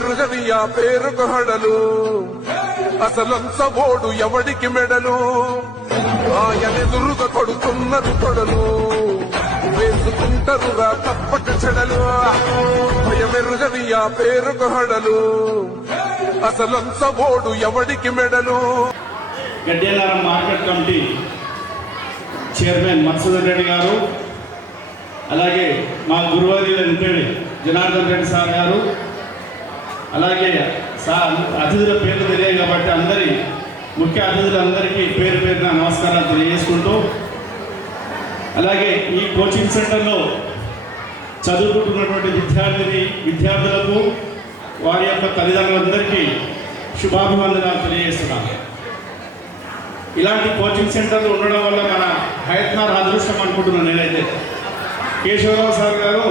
భయమెరుగని ఆ పేరుకు హడలు అసలంచబోడు ఎవడికి మెడలు ఆయనెదురుగా కొడుతున్నది తొడలు వేసుకుంటారు రా తప్పక చెడలు భయమెరుగని ఆ పేరుకు హడలు అసలంచబోడు ఎవడికి మెడలు. Gaddiannaram market committee chairman Madhusudan Reddy గారు, అలాగే మా గురువారీల ఇంటేడి జనార్దన్ రెడ్డి సార్ గారు, అలాగే అతిథుల పేర్లు తెలియదు కాబట్టి అందరి ముఖ్య అతిథులందరికీ పేరు పేరున నమస్కారాలు తెలియజేసుకుంటూ, అలాగే ఈ కోచింగ్ సెంటర్లో చదువుకుంటున్నటువంటి విద్యార్థులకు వారి యొక్క తల్లిదండ్రులందరికీ శుభాభివందనాలు తెలియజేస్తున్నాను. ఇలాంటి కోచింగ్ సెంటర్లు ఉండడం వల్ల మన హయత్నార్ అదృష్టం అనుకుంటున్నాను నేనైతే. కేశవరావు సార్ గారు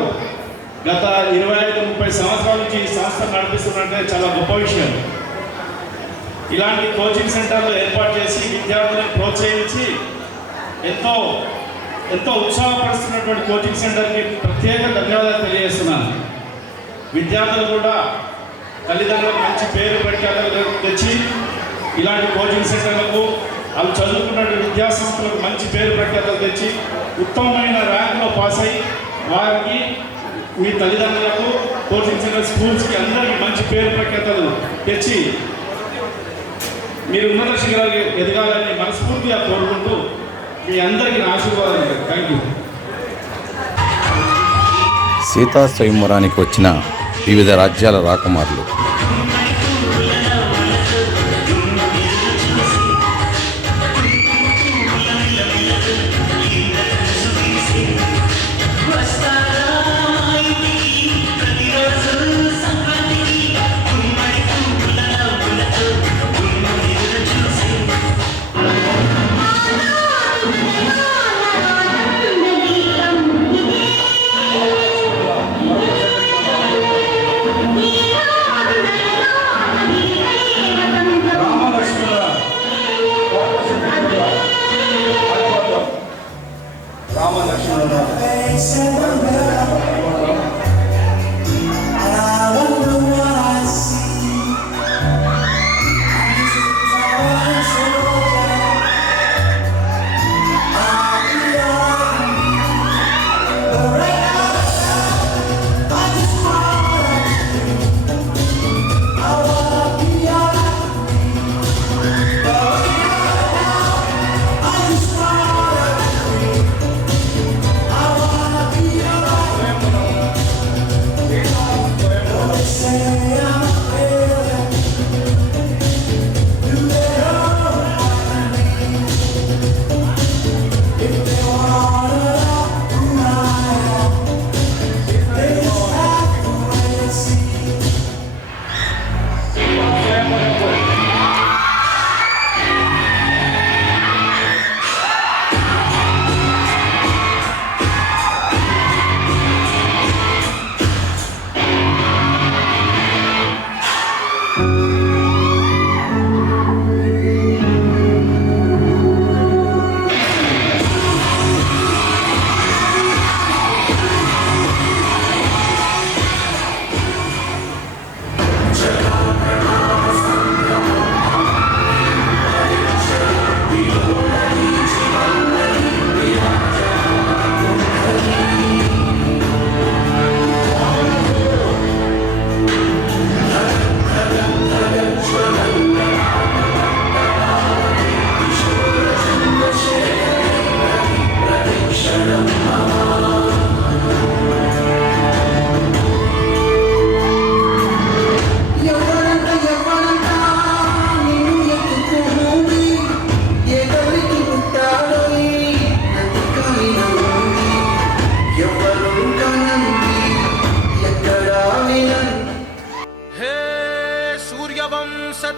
గత 25-30 సంవత్సరాల నుంచి ఈ సంస్థ నడిపిస్తున్నట్టే చాలా గొప్ప విషయం. ఇలాంటి కోచింగ్ సెంటర్లు ఏర్పాటు చేసి విద్యార్థులను ప్రోత్సహించి ఎంతో ఉత్సాహపరుస్తున్నటువంటి కోచింగ్ సెంటర్కి ప్రత్యేక ధన్యవాదాలు తెలియజేస్తున్నాను. విద్యార్థులు కూడా తల్లిదండ్రులకు మంచి పేరు ప్రఖ్యాతలు తెచ్చి ఇలాంటి కోచింగ్ సెంటర్లకు వాళ్ళు చదువుకున్నటువంటి విద్యాసంస్థలకు మంచి పేరు ప్రఖ్యాతలు తెచ్చి ఉత్తమమైన ర్యాంకులో పాస్ అయ్యి వారికి మీ తల్లిదండ్రులకు కోచింగ్ సెంటర్ స్కూల్స్కి అందరికీ మంచి పేరు ప్రఖ్యాతలు తెచ్చి మీరు ఉన్నత శిఖరాలు ఎదగాలని మనస్ఫూర్తిగా కోరుకుంటూ మీ అందరికీ ఆశీర్వాదాలు. Thank you. సీతా స్వయంవరానికి వచ్చిన వివిధ రాజ్యాల రాకుమారులు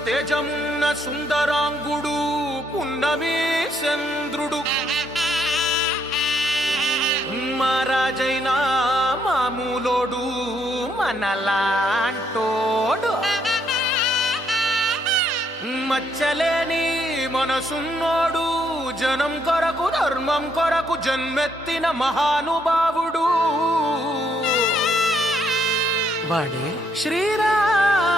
తేజమున్న సుందరాంగుడు పున్నమి చంద్రుడు మహారాజైనా మామూలోడు మనలాంటోడు మచ్చలేని మనసున్నోడు జనం కొరకు ధర్మం కొరకు జన్మెత్తిన మహానుభావుడు వాడే శ్రీరామ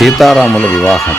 సీతారాముల వివాహం.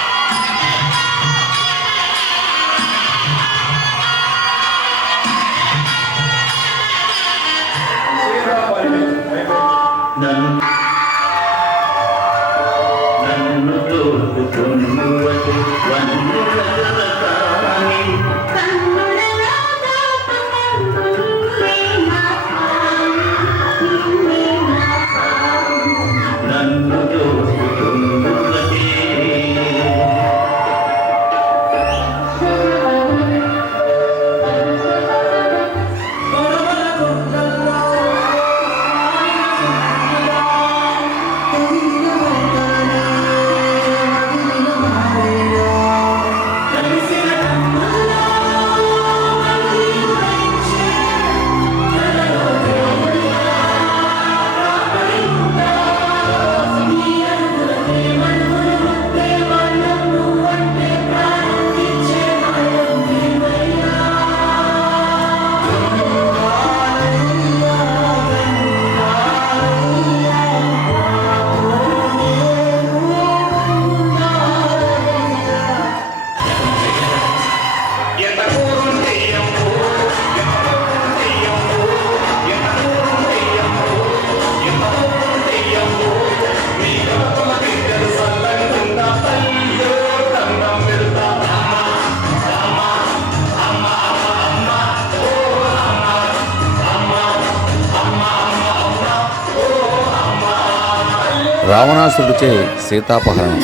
రావణాసురుడిచే సీతాపహరణం.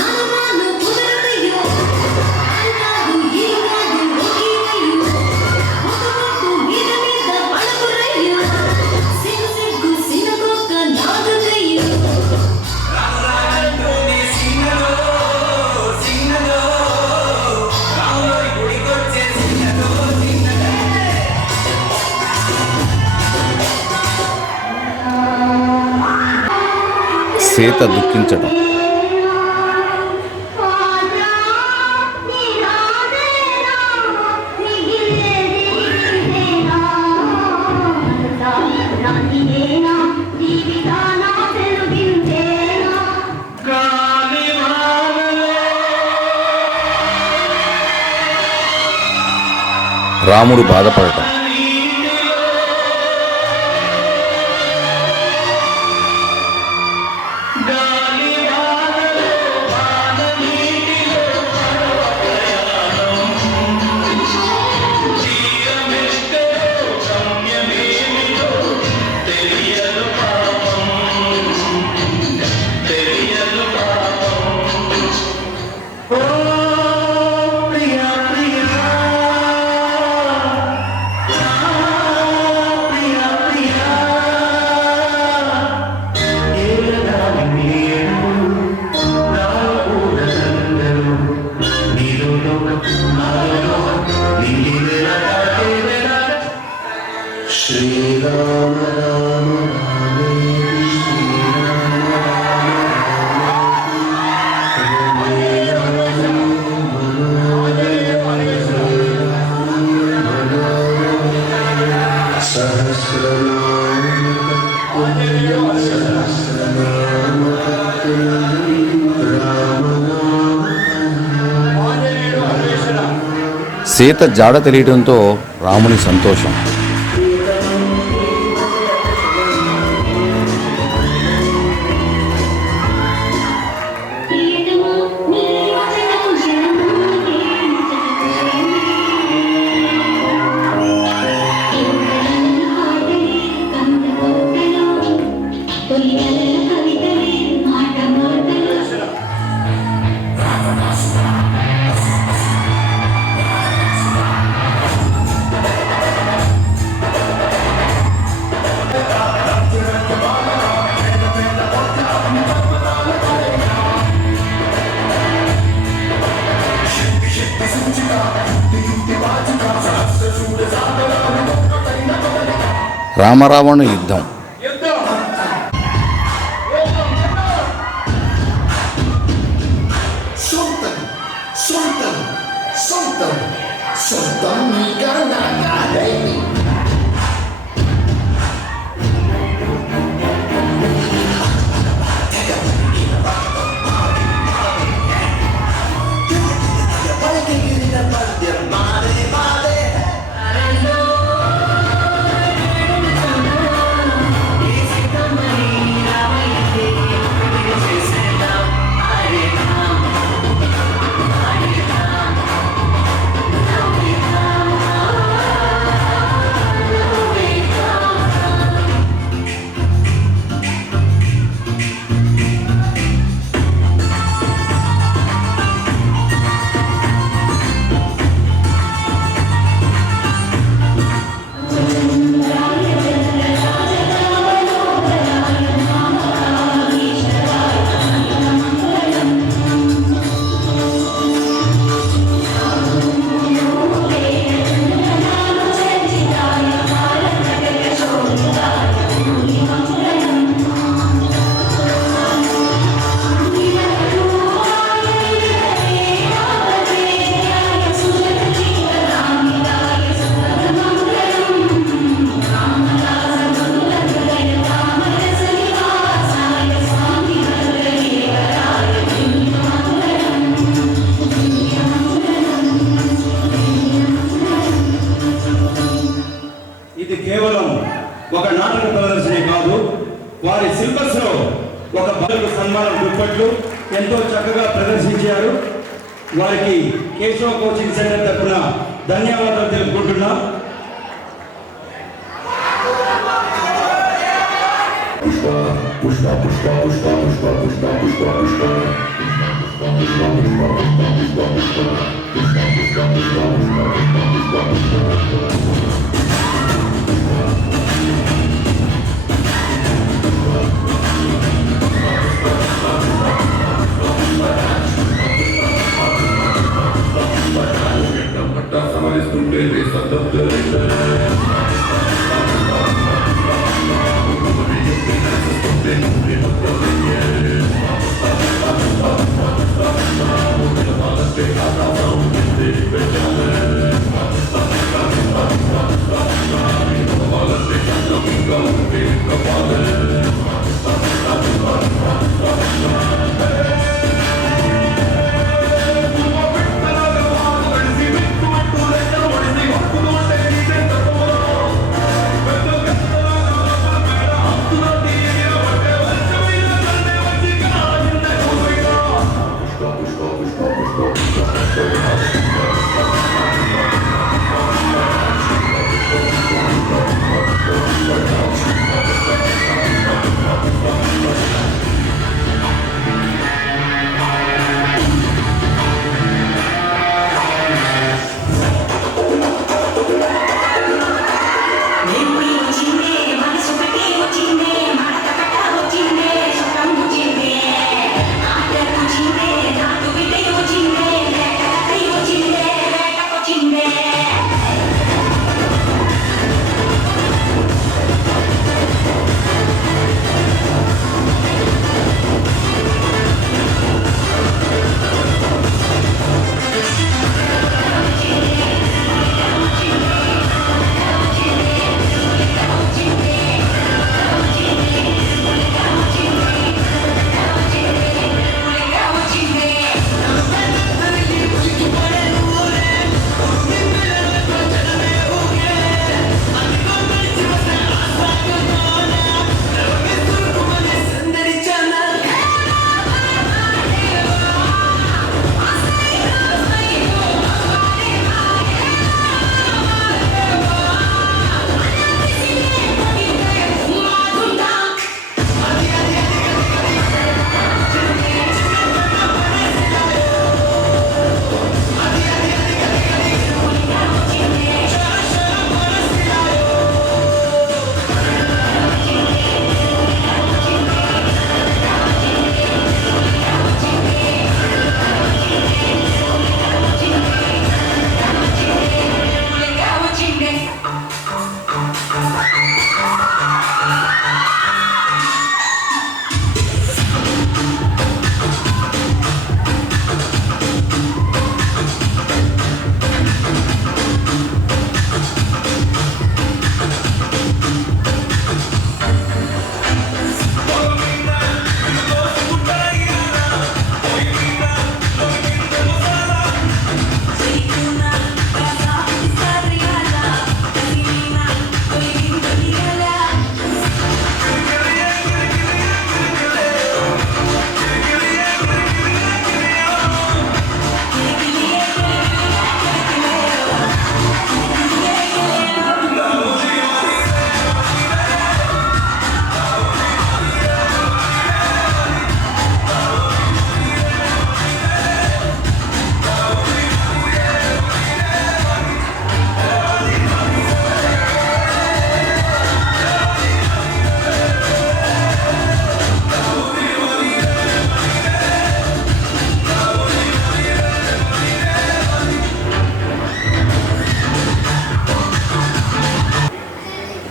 సీత దుఃఖించడం. రాముడు బాధపడటం. సీత జాడ తెలియడంతో రాముని సంతోషం. రామరావణ యుద్ధం. ఇది కేవలం ఒక నాటక ప్రదర్శనే కాదు, వారి సిలబస్ లో ఒక బాలకు సన్మానం దుప్పట్లు ఎంతో చక్కగా ప్రదర్శించారు. వారికి కేశవ కోచింగ్ సెంటర్ తరఫున ధన్యవాదాలు తెలుపుకుంటున్నాం.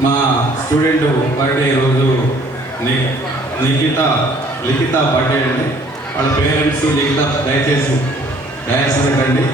మా స్టూడెంట్ బర్త్డే రోజు లిఖిత బర్త్డే అండి. వాళ్ళ పేరెంట్స్ లిఖిత దయచేసి పెట్టండి.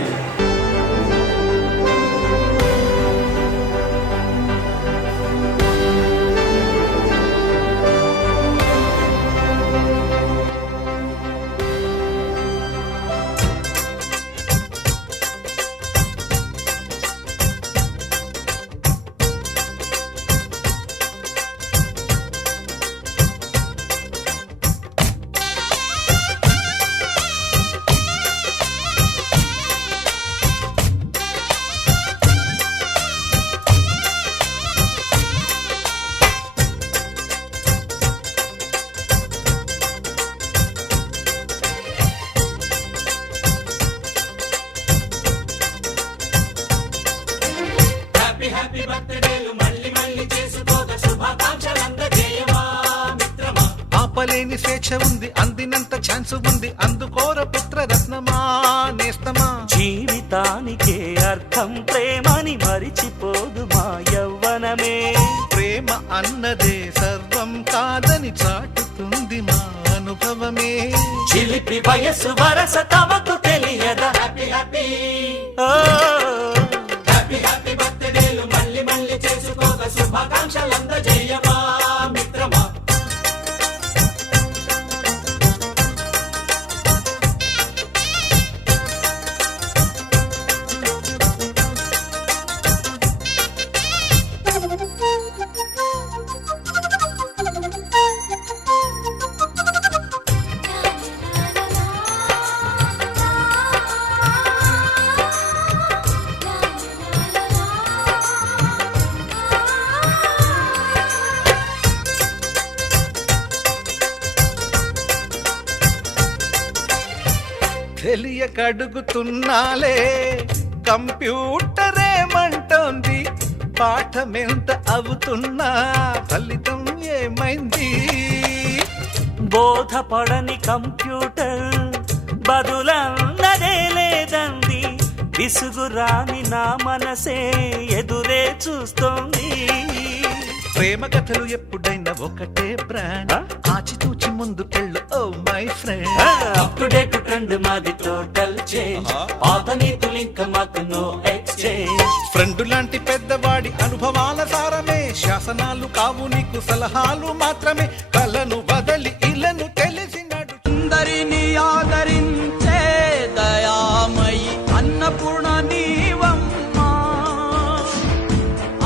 ఆపలేని స్వేచ్ఛ ఉంది, అందినంత ఛాన్స్ ఉంది, అందుకోర పుత్ర రత్నమా నేస్తమా. జీవితానికే అర్థం ప్రేమని మరిచిపోదు మా యవ్వనమే. ప్రేమ అన్నదే సర్వం కాదని చాటుతుంది మా అనుభవమే. చిలిపి వయసు వరస తమకు తెలియదా. హ్యాపీ హ్యాపీ హ్యాపీ హ్యాపీ బర్త్డేలు మళ్ళీ మళ్ళీ చేసుకోక శుభాకాంక్షలందజేయమా మిత్రమా. తెలియకడుగుతున్నాలే కంప్యూటరేమంటోంది, పాఠమెంత అవుతున్నా ఫలితం ఏమైంది. బోధపడని కంప్యూటర్ బదులన్నదే లేదంది. విసుగురాని నా మనసే ఎదురే చూస్తోంది. ప్రేమ కథలు ఎప్పుడైనా ఒకటే బ్రాండ్, ఆచితూచి ముందుకెళ్ళు oh my friend. Up to date trend మాది టోటల్ చేంజ్, పాత నీతులు ఇంకా మాకు నో ఎక్స్చేంజ్. ఫ్రెండ్ లాంటి పెద్దవాడి అనుభవాల సారమే, శాసనాలు కావు నీకు సలహాలు మాత్రమే. కలను వదలి ఇలను తెలిసినడు అందరిని ఆదరించే దయామయి అన్నపూర్ణ నీవమ్మా.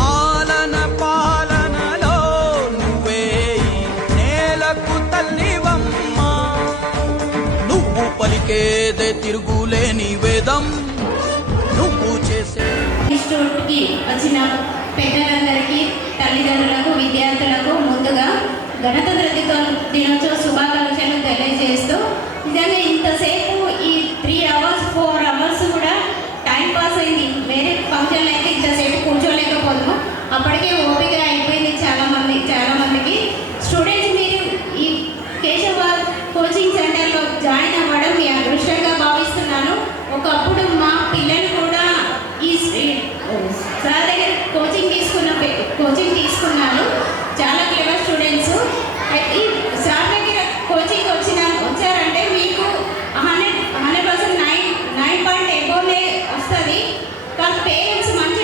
ఆలన పాలనలో నువ్వే నేలకు తల్లివమ్మా. నువ్వు పలికేదే తిరుగులేని వేదం, నువ్వు చేసే ఇన్స్టిట్యూట్కి వచ్చిన పెద్దలందరికీ, తల్లిదండ్రులకు, విద్యార్థులకు ముందుగా గణతంత్ర దినోత్సవ శుభాకాంక్షలు తెలియజేస్తూ, నిజంగా ఇంతసేపు ఈ 3 hours 4 hours కూడా టైం పాస్ అయింది. వేరే ఫంక్షన్లు అయితే ఇంతసేపు కూర్చోలేకపోతాము, అప్పటికే ఓపిక అయిపోయింది చాలా మందికి. స్టూడెంట్స్ మీరు ఈ కేశవ కోచింగ్ సెంటర్లో జాయిన్ అవ్వడం మీ అదృష్టంగా భావిస్తున్నాను. ఒకప్పుడు మా పిల్లలు కూడా ఈ సార్ దగ్గర కోచింగ్ తీసుకున్నారు, చాలా క్లెవర్ స్టూడెంట్స్. ఈ సార్ దగ్గర కోచింగ్ వచ్చారంటే మీకు 100% 9 ఎబోనే వస్తుంది. కానీ పేరెంట్స్ మంచి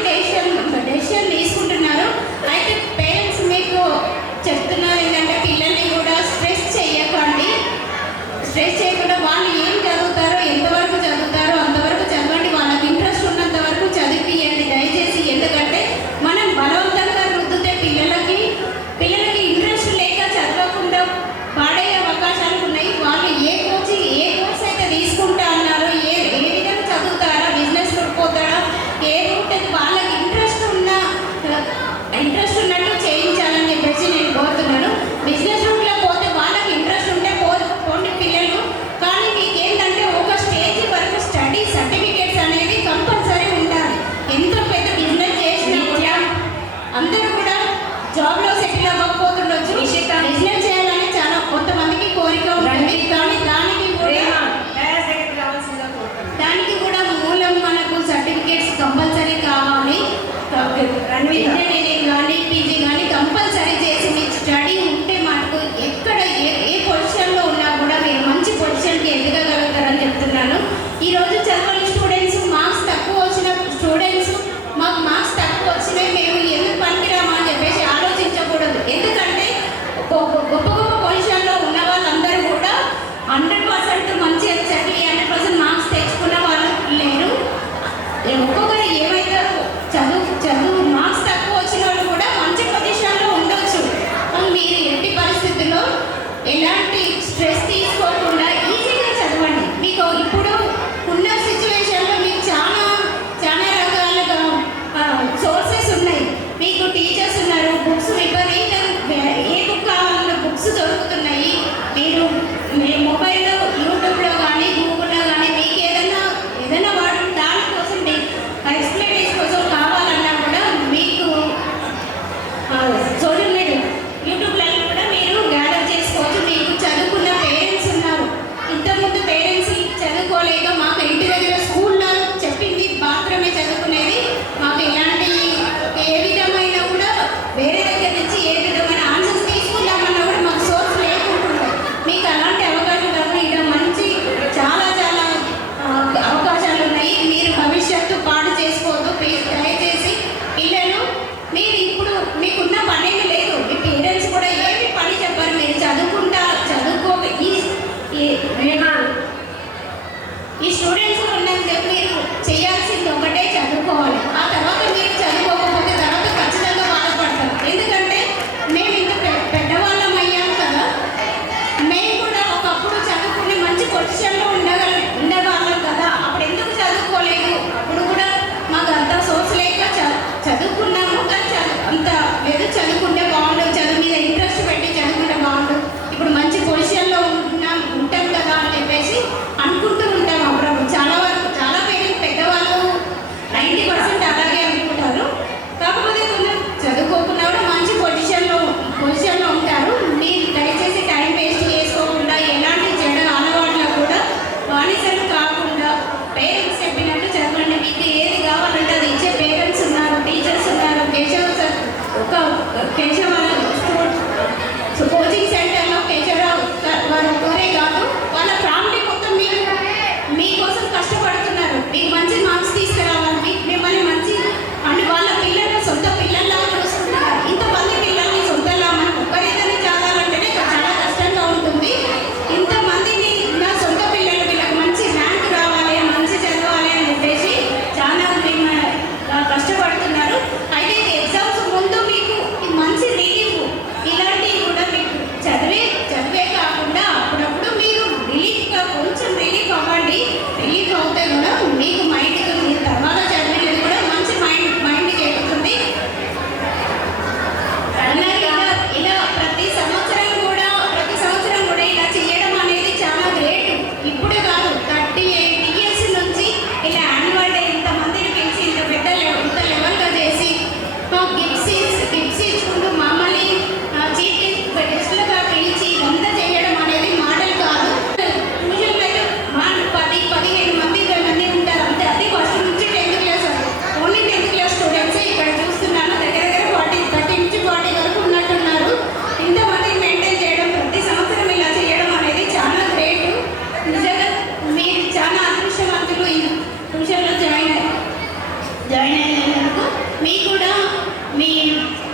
డెసిషన్ తీసుకుంటున్నారు. అయితే పేరెంట్స్ మీకు చెప్తున్నారు ఏంటంటే పిల్లల్ని కూడా స్ట్రెస్ చేయకుండా వాళ్ళు ఏం చదువుతారో, ఎంతవరకు చదువుతారో అంతవరకు చదవండి, వాళ్ళకి ఇంట్రెస్ట్ ఉన్నంత వరకు చదివియండి దయచేసి. ఎందుకంటే మనం బలవంతంగా రుద్దితే పిల్లలకి ఇంట్రెస్ట్ లేక చదవకుండా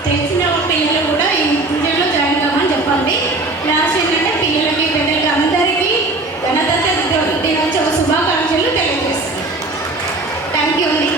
తెలిసిన పిల్లలు కూడా ఈ ట్యూషన్లో జాయిన్ కామని చెప్పండి. లాస్ట్ ఏంటంటే పిల్లలకి పెద్దలకి అందరికీ గణతంత్ర దినోత్సవ శుభాకాంక్షలు తెలియజేస్తాను. థ్యాంక్ యూ అండి.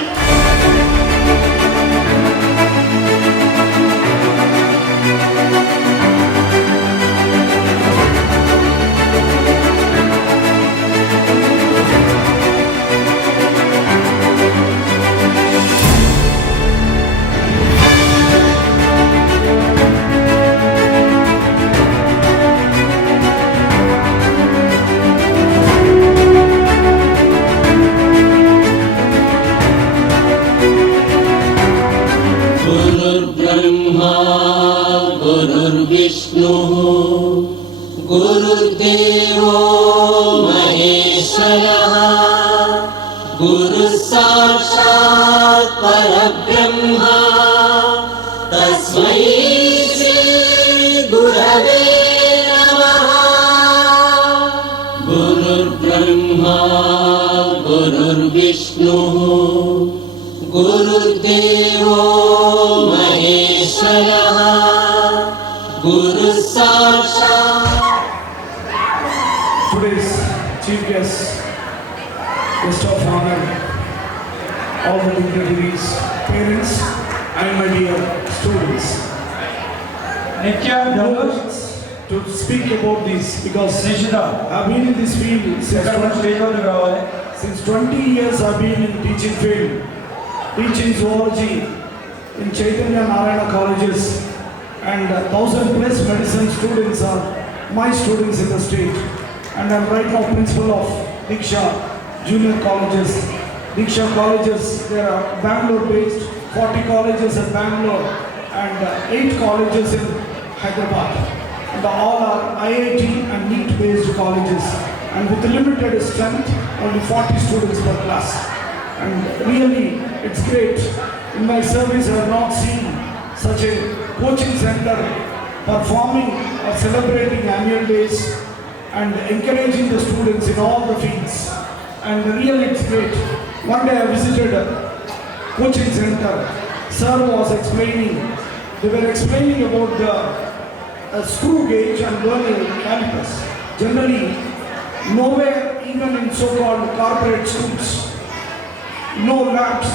गुरुर्ब्रह्मा गुरुर्विष्णुः गुरुर्देवो महेश्वरः गुरुः साक्षात् परब्रह्मा तस्मै श्री गुरवे नमः. गुरुर्ब्रह्मा गुरुर्विष्णुः गुरुर्देवो महेश्वरः गुरुः साक्षात्. Today's chief guest of honor, all the dignitaries, parents, and my dear students. To speak about this because I've been in this field since 20 years. I've been in teaching field, teaching zoology in Chaitanya Narayana colleges, and 1,000+ medicine students are my students in the state. And I'm right now principal of Diksha Junior Colleges. Diksha Colleges, they are Bangalore based, 40 colleges in Bangalore and 8 colleges in Hyderabad. And all are IIT and NEET based colleges. And with limited strength, only 40 students per class. And really, it's great. In my service, I have not seen such a coaching center performing or celebrating annual days and encouraging the students in all the fields. And really, it's great. One day I visited a coaching center. Sir was explaining, they were explaining about the screw gauge and learning calipers. Generally, nowhere, even in so-called corporate schools, no labs,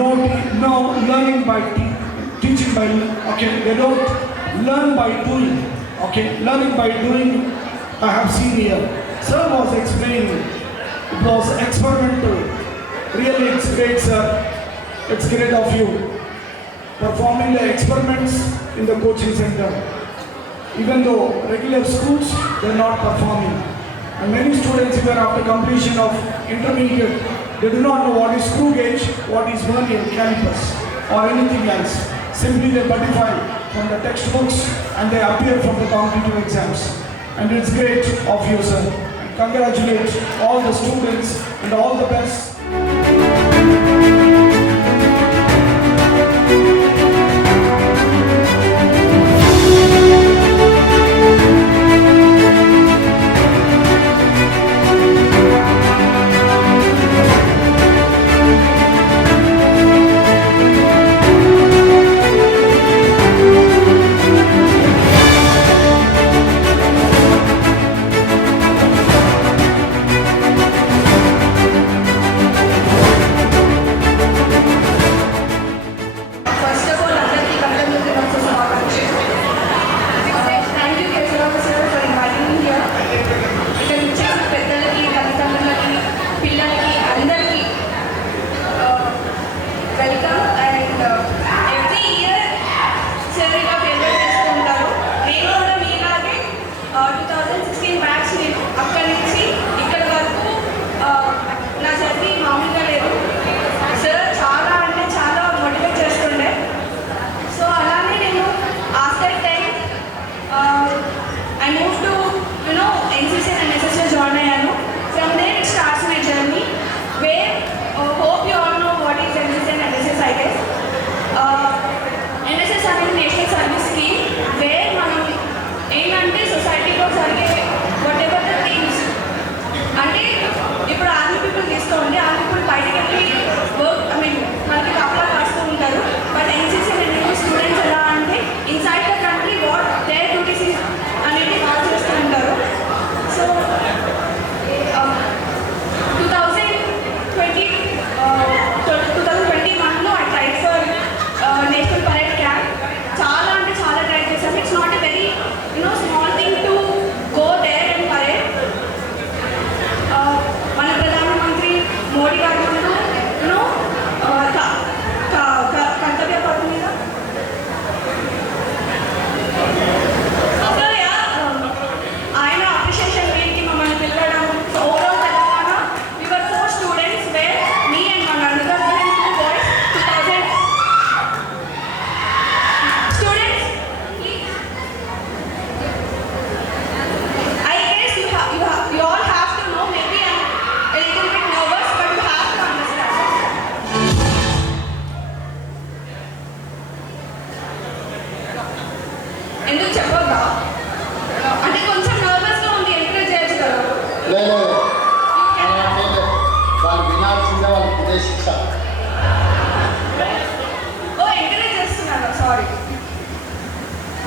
no learning by teaching by, okay, they don't learn by doing, okay, learning by doing I have seen here. Sir was explaining, it was experimental. Really, it's great, sir. It's great of you performing the experiments in the coaching center. Even though regular schools, they're not performing. And many students, even after completion of intermediate, they do not know what is screw gauge, what is vernier calipers, or anything else. Simply they verify from the textbooks and they appear from the competitive exams. And it's great of you, sir. Congratulate all the students and all the best.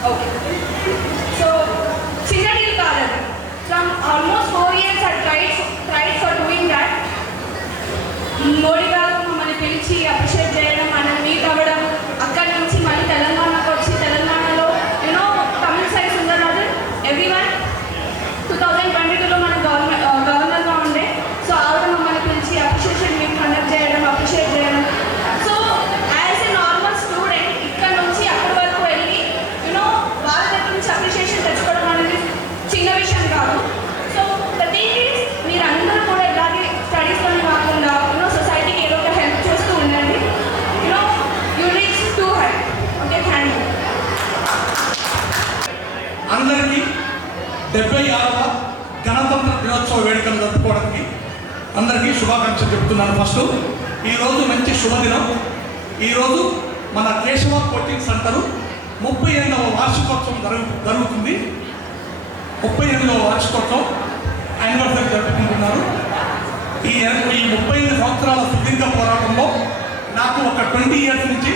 Okay so చిన్న deal కాదు అది from almost 4 years I tried for doing that. Modi గారు మమ్మల్ని పిలిచి appreciate చేయడం, మనం meet అవ్వడం, అక్కడి నుంచి మళ్ళీ తెలంగాణకు వచ్చి తెలంగాణలో తమిళ సైడ్ సుందరరాజన్ ఎవ్రీవన్ 2022లో మన గవర్నర్గా ఉండే. సో ఆవిడ మమ్మల్ని పిలిచి అప్రిషియేషన్ మీట్ కండక్ట్ చేయడం, అప్రిషియేట్ చేయడం. So as a normal student ఇక్కడ నుంచి అక్కడి వరకు వెళ్ళి వాళ్ళ దగ్గర నుంచి అప్రిషియేషన్ తెచ్చుకోవడం అనేది చిన్న విషయం కాదు. సో ప్రతి మీరందరూ కూడా ఇలాగే స్టడీస్లోనే కాకుండా సొసైటీకి ఏదో ఒక హెల్ప్ చేస్తూ ఉండండి. You reach two high. Okay, thank you. అందరికీ 76వ గణతంత్ర దినోత్సవ వేడుకలు జరుపుకోవడానికి అందరికీ శుభాకాంక్షలు చెప్తున్నాను. ఫస్ట్ ఈరోజు మంచి శుభదినం. ఈరోజు మన కేశవ కోచింగ్ సెంటరు 38వ వార్షికోత్సవం జరుగుతుంది. 38వ వార్షికోత్సవం యానివర్సరీ జరుపుకుంటున్నారు. ఈ 35 సంవత్సరాల సుదీర్ఘ పోరాటంలో నాకు ఒక 20 years నుంచి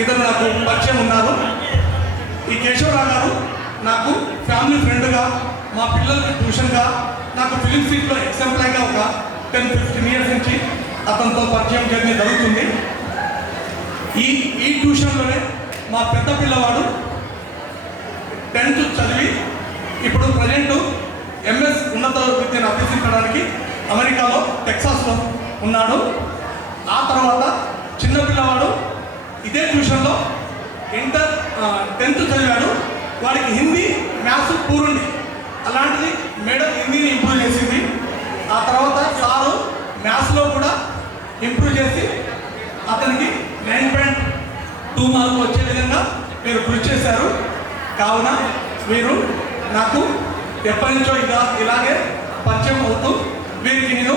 ఇద్దరు నాకు పరిచయం ఉన్నారు. ఈ కేశవరావు గారు నాకు ఫ్యామిలీ ఫ్రెండ్గా, మా పిల్లలకి ట్యూషన్గా, నాకు ఫిలిం సీట్లో ఎగ్జాంపుల్గా ఒక 10-15 years నుంచి అతనితో పరిచయం జర్నీ జరుగుతుంది. ఈ ట్యూషన్లోనే మా పెద్ద పిల్లవాడు 10th చదివి ఇప్పుడు ప్రజెంట్ MS ఉన్నత విద్యను అభ్యసించడానికి అమెరికాలో టెక్సాస్లో ఉన్నాడు. ఆ తర్వాత చిన్న పిల్లవాడు ఇదే ట్యూషన్లో 10th చదివాడు. వాడికి హిందీ మ్యాథ్స్ పూరుండి, అలాంటిది మేడం హిందీని ఇంప్రూవ్ చేసింది. ఆ తర్వాత సారు మ్యాథ్స్లో కూడా ఇంప్రూవ్ చేసి అతనికి 9.2 మార్కులు వచ్చే విధంగా మీరు కృషి చేశారు. కావున మీరు నాకు ఎప్పటి నుంచో ఇలాగే పరిచయం అవుతూ వీరికి నేను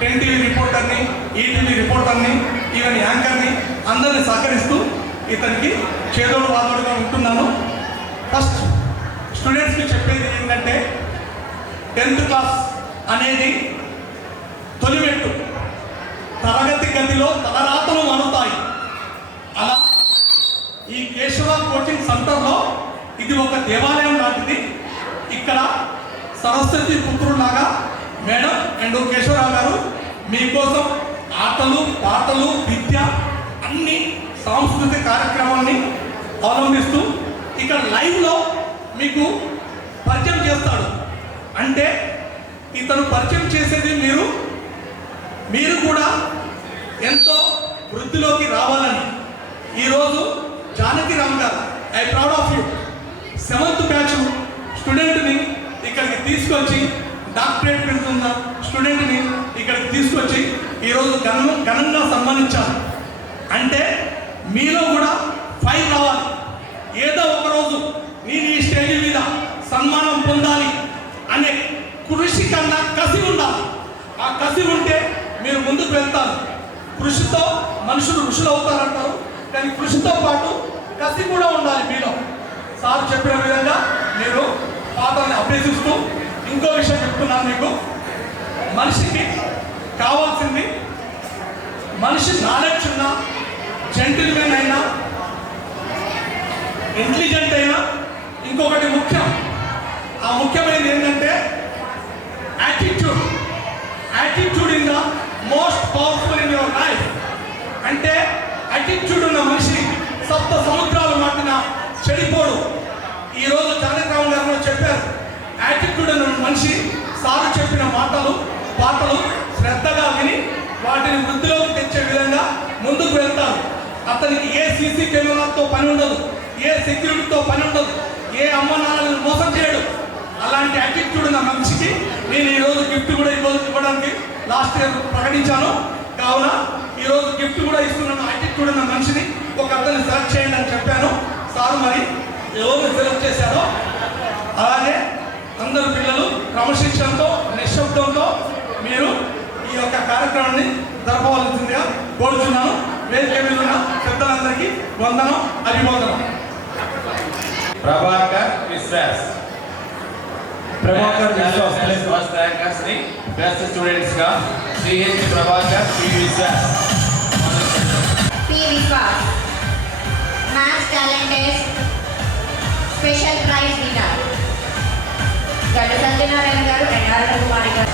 10 TV రిపోర్టర్ని, ETV రిపోర్టర్ని, ఈవెన్ యాంకర్ని అందరిని సహకరిస్తూ ఇతనికి చేదోడు వాదోడుగా ఉంటున్నాను. ఫస్ట్ స్టూడెంట్స్కి చెప్పేది ఏంటంటే 10th క్లాస్ అనేది తొలిమెట్టు. తరగతి గదిలో తలరాతలు మారుతాయి. అలా ఈ కేశవ కోచింగ్ సెంటర్లో ఇది ఒక దేవాలయం లాంటిది. ఇక్కడ సరస్వతి పుత్రులాగా మేడం అండ్ కేశవరావు గారు మీకోసం ఆటలు, పాటలు, విద్య అన్ని సాంస్కృతిక కార్యక్రమాన్ని అవలంబిస్తూ ఇక్కడ లైవ్లో మీకు పరిచయం చేస్తాడు. అంటే ఇతను పరిచయం చేసేది మీరు కూడా ఎంతో వృద్ధిలోకి రావాలని. ఈరోజు జానకిరామ్ గారు, I proud of you, 7th batch స్టూడెంట్ని ఇక్కడికి తీసుకొచ్చి, డాక్టరేట్ పెడుతున్న స్టూడెంట్ని ఇక్కడికి తీసుకొచ్చి ఈరోజు ఘనంగా సన్మానించారు. అంటే మీలో కూడా ఫైర్ రావాలి. ఏదో ఒకరోజు నేను ఈ స్టేజ్ మీద సన్మానం పొందాలి అనే కృషి కన్నా కసి ఉండాలి. ఆ కసి ఉంటే మీరు ముందుకు వెళ్తారు. కృషితో మనుషులు ఋషులు అవుతారంటారు, కానీ కృషితో పాటు కసి కూడా ఉండాలి మీలో. సార్ చెప్పిన విధంగా మీరు పాటల్ని అభ్యసిస్తూ ఇంకో విషయం చెప్తున్నాను మీకు. మనిషికి కావాల్సింది మనిషి నాలెడ్జ్ ఉన్నా, జెంటిల్మెన్ అయినా, ఇంటెలిజెంట్ అయినా, ఇంకొకటి ముఖ్యం. ఆ ముఖ్యమైనది ఏంటంటే attitude. Attitude in the most powerful in your life. అంటే యాటిట్యూడ్ ఉన్న మనిషి సప్త సముద్రాలు మాటిన చెడిపోడు. ఈరోజు జానకిరామ్ గారు చెప్పారు, యాటిట్యూడ్ ఉన్న మనిషి సారు చెప్పిన మాటలు, పాటలు శ్రద్ధగా విని వాటిని వృద్ధిలోకి తెచ్చే విధంగా ముందుకు వెళ్తారు. అతనికి ఏ సీసీ కెమెరాతో పని ఉండదు, ఏ సెక్యూరిటీతో పని ఉండదు, ఏ అమ్మ నాన్నలను మోసం చేయడు. అలాంటి యాటిట్యూడ్ ఉన్న మనిషికి నేను ఈరోజు గిఫ్ట్ కూడా ఇవ్వడానికి లాస్ట్ ఇయర్ ప్రకటించాను. కావున ఈరోజు గిఫ్ట్ కూడా ఇస్తున్న యాటిట్యూడ్ ఉన్న మనిషిని ఒక అతన్ని సెలెక్ట్ చేయండి అని చెప్పాను. సార్ మరి ఎవరు సెలెక్ట్ చేశారో అలాగే అందరు పిల్లలు క్రమశిక్షణతో, నిశ్శబ్దంతో మీరు ఈ యొక్క కార్యక్రమాన్ని జరపవలసిందిగా కోరుతున్నాను. వేదిక మీద ఉన్న పెద్దలందరికీ వందనం, అభివందనం. ప్రభాకర్ విశ్వాస్ ఫస్ట్ ర్యాంకర్స్ని బెస్ట్ స్టూడెంట్స్గా CH Prabhakar, P Vishwas. P Vishwas maths talent test special prize winner Gadda Satyanarayana గారు అండ్ అరుణ కుమారి గారు.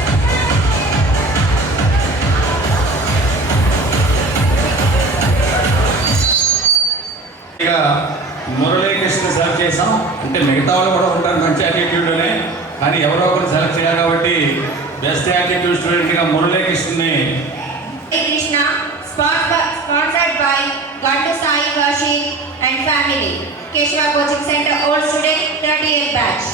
ఇక మురళీకృష్ణ సెలెక్ట్ చేసాం. అంటే మిగతా వాళ్ళు కూడా ఉంటారు మంచి యాటిట్యూడ్లోనే, కానీ ఎవరో ఒకరు సెలెక్ట్ చేయాలి కాబట్టి బెస్ట్ యాటిట్యూడ్ స్టూడెంట్గా మురళీకృష్ణని కృష్ణ స్పాన్సర్డ్ బై గండు Sai worship and family, Keshava coaching centre, old student, 38th batch.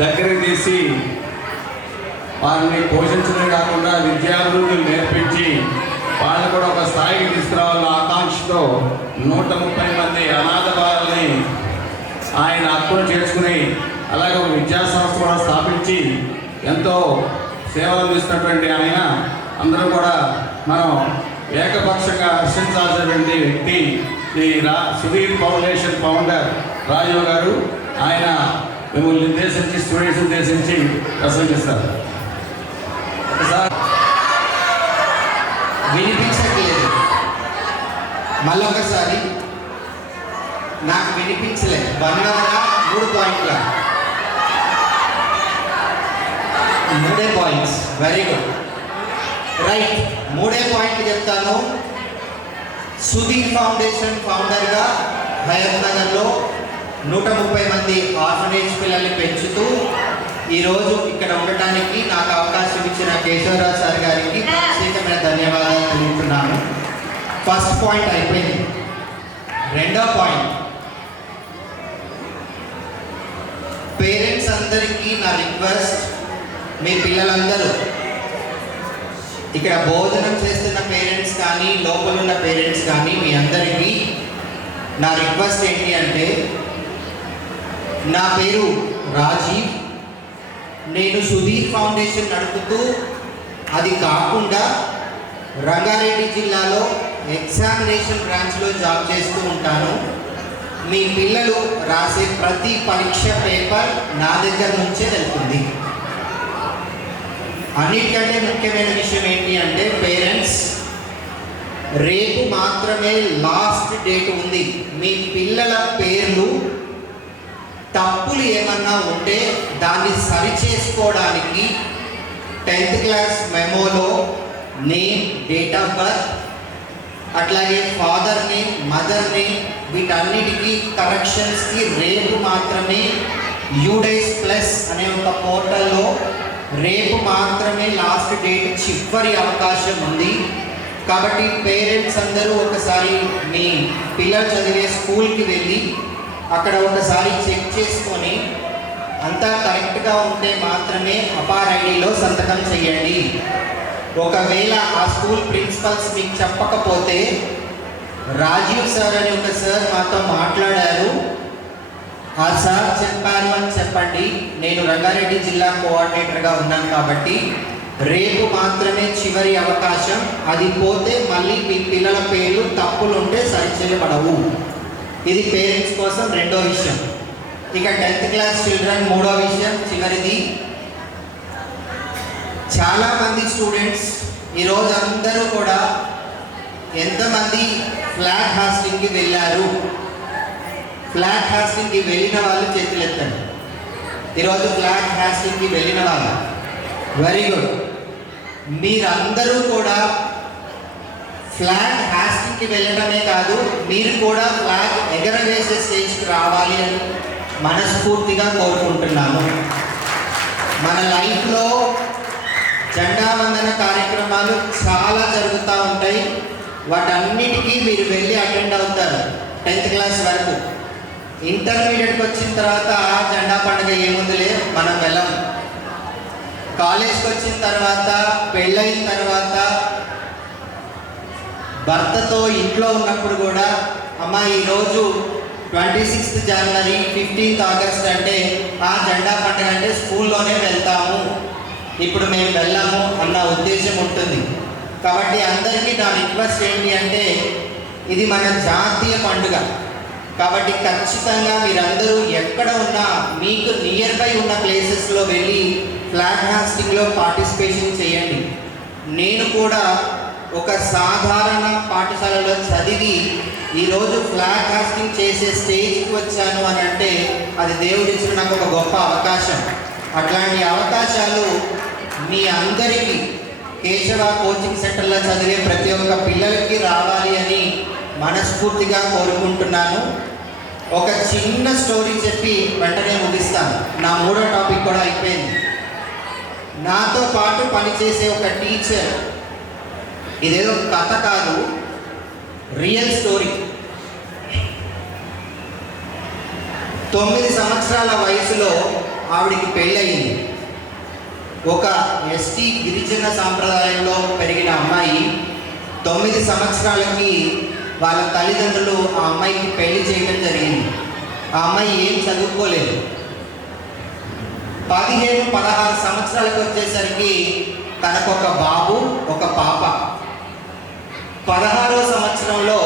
దగ్గరికి తీసి వారిని పోషించడమే కాకుండా విద్యాభివృద్ధి నేర్పించి వాళ్ళు కూడా ఒక స్థాయికి తీసుకురావాలన్న ఆకాంక్షతో 130 మంది అనాథ బాలని ఆయన హక్కును చేర్చుకుని అలాగే ఒక విద్యా సంస్థ కూడా స్థాపించి ఎంతో సేవలు అందిస్తున్నటువంటి ఆయన అందరూ కూడా మనం ఏకపక్షంగా హర్షించాల్సినటువంటి వ్యక్తి శ్రీ సుధీర్ ఫౌండేషన్ ఫౌండర్ రాజీవ్ గారు. ఆయన మిమ్మల్ని ఉద్దేశించి స్టూడెంట్స్ ఉద్దేశించి ప్రసంగిస్తారు. సార్ వినిపించట్లేదు, మళ్ళొకసారి. నాకు వినిపించలేదు. 1 అవర్ 3 పాయింట్ల 3 పాయింట్స్. Very good, right. 3 పాయింట్లు చెప్తాను. సుధీర్ ఫౌండేషన్ ఫౌండర్గా హయత్ నగర్లో 130 మంది ఆర్ఫనేజ్ పిల్లల్ని పెంచుతూ ఈరోజు ఇక్కడ ఉండటానికి నాకు అవకాశం ఇచ్చిన కేశవరావు సార్ గారికి ప్రత్యేకమైన ధన్యవాదాలు తెలుపుతున్నాను. ఫస్ట్ పాయింట్ అయిపోయింది. రెండో పాయింట్, పేరెంట్స్ అందరికీ నా రిక్వెస్ట్, మీ పిల్లలందరూ ఇక్కడ భోజనం చేస్తున్న పేరెంట్స్ కానీ లోపలున్న పేరెంట్స్ కానీ మీ అందరికీ నా రిక్వెస్ట్ ఏంటి అంటే, నా పేరు రాజీవ్, నేను సుధీర్ ఫౌండేషన్ నడుపుతూ అది కాకుండా రంగారెడ్డి జిల్లాలో ఎగ్జామినేషన్ బ్రాంచ్లో జాబ్ చేస్తూ ఉంటాను. మీ పిల్లలు రాసే ప్రతి పరీక్ష పేపర్ నా దగ్గర నుంచే వెళ్తుంది. అన్నిటికంటే ముఖ్యమైన విషయం ఏంటి అంటే, పేరెంట్స్ రేపు మాత్రమే లాస్ట్ డేట్ ఉంది. మీ పిల్లల పేర్లు తప్పులు ఏమన్నా ఉంటే దాన్ని సరిచేసుకోవడానికి 10th క్లాస్ మెమోలో నేమ్, డేట్ ఆఫ్ బర్త్, అట్లాగే ఫాదర్ నేమ్, మదర్ నేమ్, వీటన్నిటికీ కరెక్షన్స్కి రేపు మాత్రమే యూడైస్ ప్లస్ అనే ఒక పోర్టల్లో రేపు మాత్రమే లాస్ట్ డేట్, చివరి అవకాశం ఉంది. కాబట్టి పేరెంట్స్ అందరూ ఒకసారి మీ పిల్లలు చదివే స్కూల్కి వెళ్ళి అక్కడ ఒకసారి చెక్ చేసుకొని అంతా కరెక్ట్గా ఉంటే మాత్రమే అపార్ ఐడిలో సంతకం చేయండి. ఒకవేళ ఆ స్కూల్ ప్రిన్సిపల్స్ మీకు చెప్పకపోతే రాజీవ్ సార్ అని ఒక సార్ మాతో మాట్లాడారు, ఆ సార్ చెప్పారు అని చెప్పండి. నేను రంగారెడ్డి జిల్లా కోఆర్డినేటర్గా ఉన్నాను కాబట్టి రేపు మాత్రమే చివరి అవకాశం. అది పోతే మళ్ళీ మీ పిల్లల పేర్లు తప్పులుంటే సరిచేయబడవు. ఇది పేరెంట్స్ కోసం రెండో విషయం. ఇక 10th క్లాస్ చిల్డ్రన్ మూడో విషయం, చివరిది. చాలామంది స్టూడెంట్స్ ఈరోజు అందరూ కూడా ఎంతమంది ఫ్లాగ్ హాస్టింగ్కి వెళ్ళారు? ఫ్లాగ్ హాస్టింగ్కి వెళ్ళిన వాళ్ళు చేతులు ఎత్తండి. ఈరోజు ఫ్లాగ్ హాస్టింగ్కి వెళ్ళిన వాళ్ళు వెరీ గుడ్. మీరందరూ కూడా ఫ్లాగ్ హాస్టింగ్కి వెళ్ళడమే కాదు, మీరు కూడా ఫ్లాగ్ ఎగరవేసే స్టేజ్కి రావాలి అని మనస్ఫూర్తిగా కోరుకుంటున్నాను. మన లైఫ్లో జెండా వందన కార్యక్రమాలు చాలా జరుగుతూ ఉంటాయి. వాటన్నిటికీ మీరు వెళ్ళి అటెండ్ అవుతారు 10th క్లాస్ వరకు. ఇంటర్మీడియట్కి వచ్చిన తర్వాత జెండా పండుగ ఏముందిలే, మనం వెళ్ళం. కాలేజ్కి వచ్చిన తర్వాత, పెళ్ళైన తర్వాత, భర్తతో ఇంట్లో ఉన్నప్పుడు కూడా అమ్మ ఈరోజు 26th జనవరి 15th ఆగస్ట్ అంటే ఆ జెండా పండుగ అంటే స్కూల్లోనే వెళ్తాము, ఇప్పుడు మేము వెళ్ళాము అన్న ఉద్దేశం ఉంటుంది. కాబట్టి అందరికీ నా రిక్వెస్ట్ ఏంటి అంటే, ఇది మన జాతీయ పండుగ కాబట్టి ఖచ్చితంగా మీరందరూ ఎక్కడ ఉన్నా మీకు నియర్ బై ఉన్న ప్లేసెస్లో వెళ్ళి ఫ్లాగ్ హాస్టింగ్లో పార్టిసిపేషన్ చేయండి. నేను కూడా ఒక సాధారణ పాఠశాలలో చదివి ఈరోజు ఫ్లాగ్ హాస్టింగ్ చేసే స్టేజ్కి వచ్చాను అని అంటే అది దేవుడిచ్చిన నాకు ఒక గొప్ప అవకాశం. అట్లాంటి అవకాశాలు మీ అందరికీ కేశవ కోచింగ్ సెంటర్లో చదివే ప్రతి ఒక్క పిల్లలకి రావాలి అని మనస్ఫూర్తిగా కోరుకుంటున్నాను. ఒక చిన్న స్టోరీ చెప్పి వెంటనే ముగిస్తాను. నా మూడో టాపిక్ కూడా అయిపోయింది. నాతో పాటు పనిచేసే ఒక టీచర్, ఇదేదో కథ కాదు, రియల్ స్టోరీ. 9 సంవత్సరాల వయసులో ఆవిడికి పెళ్ళయింది. ఒక ఎస్టీ గిరిజన సాంప్రదాయంలో పెరిగిన అమ్మాయి 9 సంవత్సరాలకి వాళ్ళ తల్లిదండ్రులు ఆ అమ్మాయికి పెళ్లి చేయడం జరిగింది. ఆ అమ్మాయి ఏం చదువుకోలేదు. 15-16 సంవత్సరాలకు వచ్చేసరికి తనకొక బాబు, ఒక పాప. 16వ సంవత్సరంలో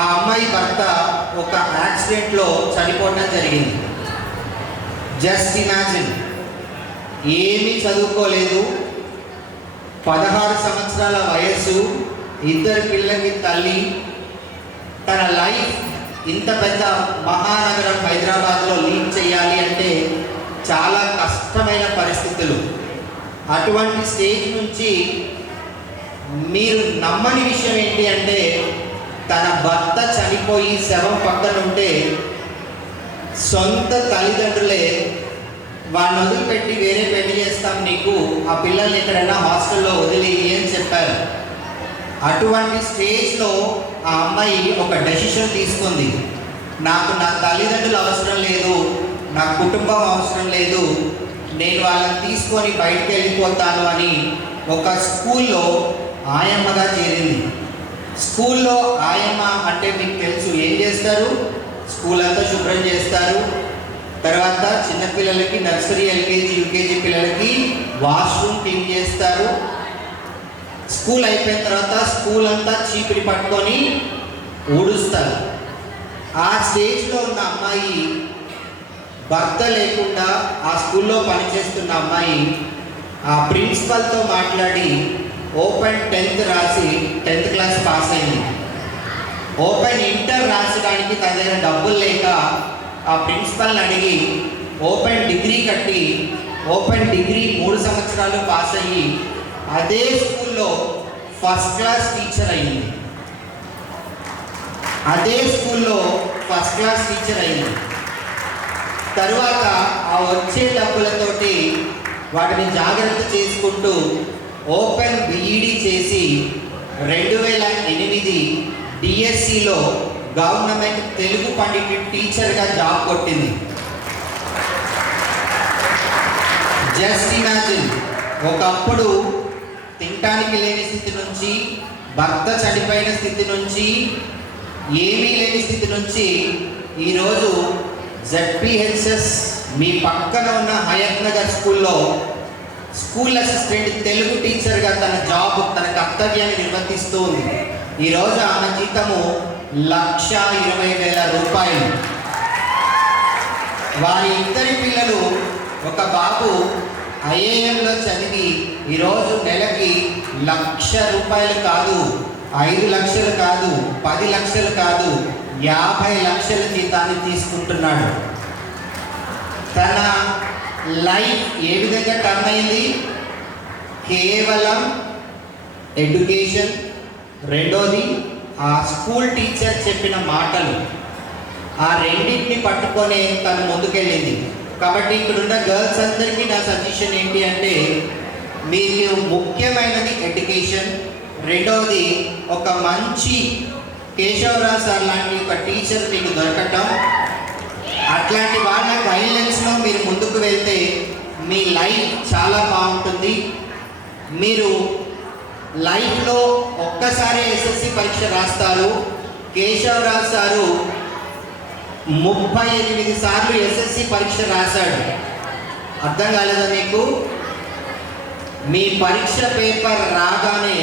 ఆ అమ్మాయి భర్త ఒక యాక్సిడెంట్లో చనిపోవడం జరిగింది. జస్ట్ ఇమాజిన్, ఏమీ చదువుకోలేదు, 16 సంవత్సరాల వయస్సు, 2 పిల్లలకి తల్లి. తన లైఫ్ ఇంత పెద్ద మహానగరం హైదరాబాద్లో లీడ్ చేయాలి అంటే చాలా కష్టమైన పరిస్థితులు. అటువంటి స్టేజ్ నుంచి మీరు నమ్మని విషయం ఏంటి అంటే, తన భర్త చనిపోయి శవం పక్కన ఉంటే సొంత తల్లిదండ్రులే వాడిని వదిలిపెట్టి వేరే పెళ్లి చేస్తాం నీకు, ఆ పిల్లల్ని ఎక్కడైనా హాస్టల్లో వదిలేయి అని చెప్పారు. అటువంటి స్టేజ్లో ఆ అమ్మాయి ఒక డెసిషన్ తీసుకుంది. నాకు నా తల్లిదండ్రులు అవసరం లేదు, నా కుటుంబం అవసరం లేదు, నేను వాళ్ళని తీసుకొని బయటకు వెళ్ళిపోతాను అని ఒక స్కూల్లో ఆయమ్మగా చేరింది. స్కూల్లో ఆయమ్మ అంటే మీకు తెలుసు ఏం చేస్తారు, స్కూల్ అంతా శుభ్రం చేస్తారు. తర్వాత చిన్నపిల్లలకి నర్సరీ, ఎల్కేజీ, యూకేజీ పిల్లలకి వాష్రూమ్ క్లీన్ చేస్తారు. స్కూల్ అయిపోయిన తర్వాత స్కూల్ అంతా చీపిరి పట్టుకొని ఊడుస్తారు. ఆ స్టేజ్లో ఉన్న అమ్మాయి, భర్త లేకుండా ఆ స్కూల్లో పనిచేస్తున్న అమ్మాయి ఆ ప్రిన్సిపల్తో మాట్లాడి ఓపెన్ 10th రాసి 10th క్లాస్ పాస్ అయింది. ఓపెన్ ఇంటర్ రాసడానికి తన దగ్గర డబ్బులు లేక ఆ ప్రిన్సిపల్ని అడిగి ఓపెన్ డిగ్రీ కట్టి ఓపెన్ డిగ్రీ 3 సంవత్సరాలు పాస్ అయ్యి అదే స్కూల్లో ఫస్ట్ క్లాస్ టీచర్ అయింది. అదే స్కూల్లో ఫస్ట్ క్లాస్ టీచర్ అయింది. తరువాత ఆ వచ్చే డబ్బులతోటి వాటిని జాగ్రత్త చేసుకుంటూ ఓపెన్ బీఈడీ చేసి 2008 డిఎస్సిలో గవర్నమెంట్ తెలుగు పండిట్ టీచర్గా జాబ్ కొట్టింది. జస్ట్ ఇమాజిన్, ఒకప్పుడు తినటానికి లేని స్థితి నుంచి, భర్త చనిపోయిన స్థితి నుంచి, ఏమీ లేని స్థితి నుంచి ఈరోజు ZPHS మీ పక్కన ఉన్న హయత్ నగర్ స్కూల్లో స్కూల్ అసిస్టెంట్ తెలుగు టీచర్గా తన జాబ్, తన కర్తవ్యాన్ని నిర్వర్తిస్తూ ఉంది. ఈరోజు ఆమె జీతము 1,20,000 రూపాయలు. వారి 2 పిల్లలు, ఒక బాబు IIMలో చదివి ఈరోజు నెలకి 1,00,000 రూపాయలు కాదు, 5 లక్షలు కాదు, 10 లక్షలు కాదు, 50 లక్షల జీతాన్ని తీసుకుంటున్నాడు. తన లైఫ్ ఏ విధంగా టర్న్ అయింది? కేవలం ఎడ్యుకేషన్, రెండోది ఆ స్కూల్ టీచర్ చెప్పిన మాటలు, ఆ రెండింటిని పట్టుకొని తను ముందుకెళ్ళింది. కాబట్టి ఇక్కడున్న గర్ల్స్ అందరికీ నా సజెషన్ ఏంటి అంటే, మీకు ముఖ్యమైనది ఎడ్యుకేషన్, రెండవది ఒక మంచి కేశవరావు సార్ లాంటి ఒక టీచర్ మీకు దొరకటం. అట్లాంటి వాళ్ళ గైడ్లైన్స్లో మీరు ముందుకు వెళ్తే మీ లైఫ్ చాలా బాగుంటుంది. మీరు లైఫ్లో ఒక్కసారి SSC పరీక్ష రాస్తారు. కేశవరావు సారు 38 సార్లు SSC పరీక్ష రాశాడు. అర్థం కాలేదా మీకు? మీ పరీక్ష పేపర్ రాగానే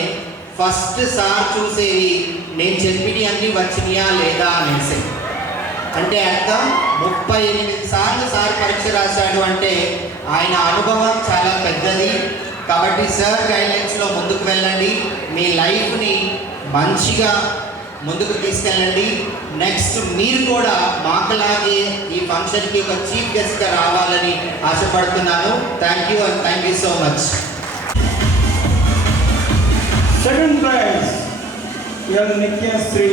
ఫస్ట్ సార్ చూసేవి నేను చెప్పినవి అన్నీ వచ్చినాయా లేదా అనేసి. అంటే అర్థం 38 సార్లు సార్ పరీక్ష రాశాడు అంటే ఆయన అనుభవం చాలా పెద్దది. కాబట్టి సార్ గైడ్లైన్స్లో ముందుకు వెళ్ళండి, మీ లైఫ్ని మంచిగా ముందుకు తీసుకెళ్ళండి. నెక్స్ట్ మీరు కూడా మాకులాగే ఈ ఫంక్షన్కి ఒక చీఫ్ గెస్ట్గా రావాలని ఆశపడుతున్నాను. Thank you and thank you so much. Second prize Nithyasri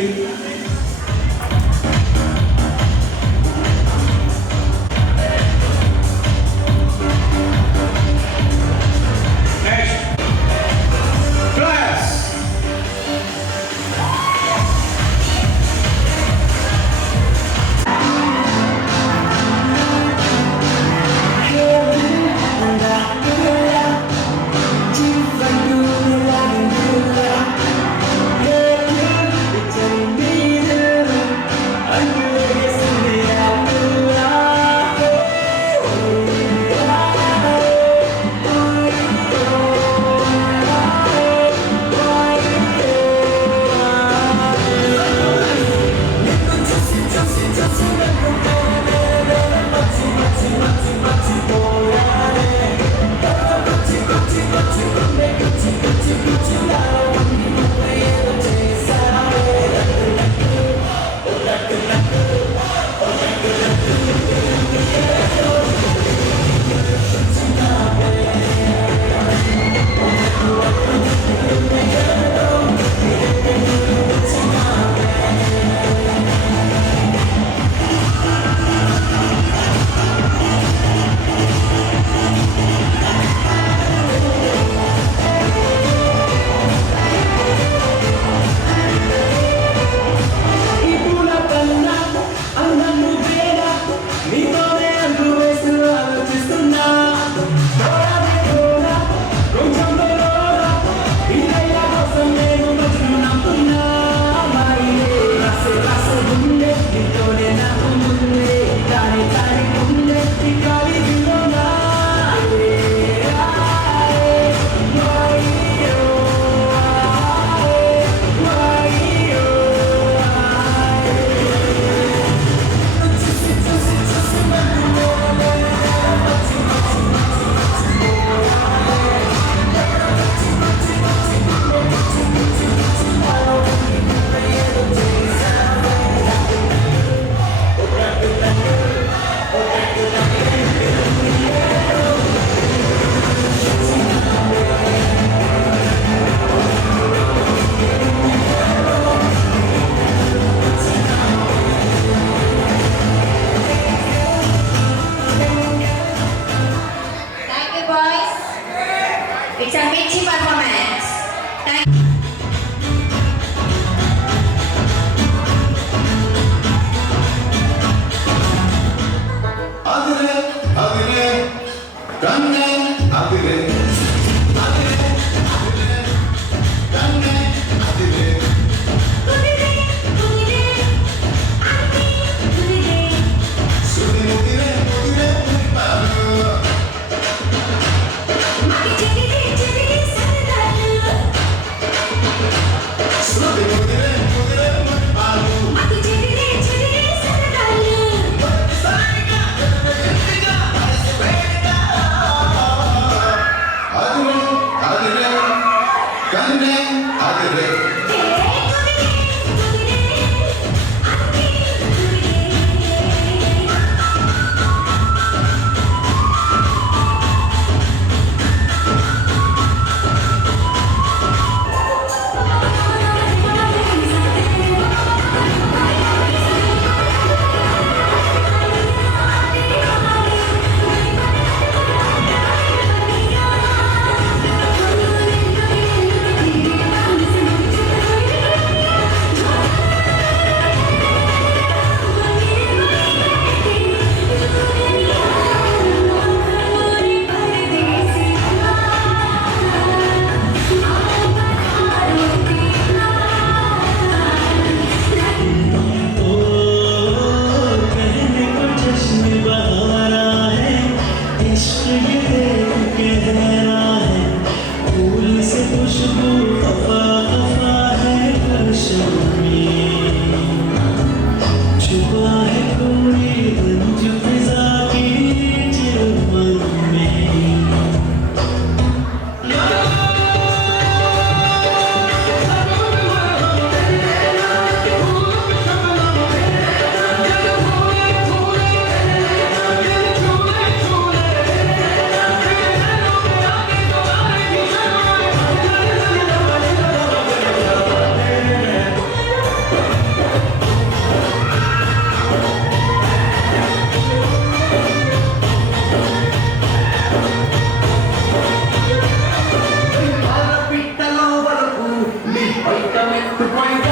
పిట్టలో వరకు నీ బయట మెట్టుపోయి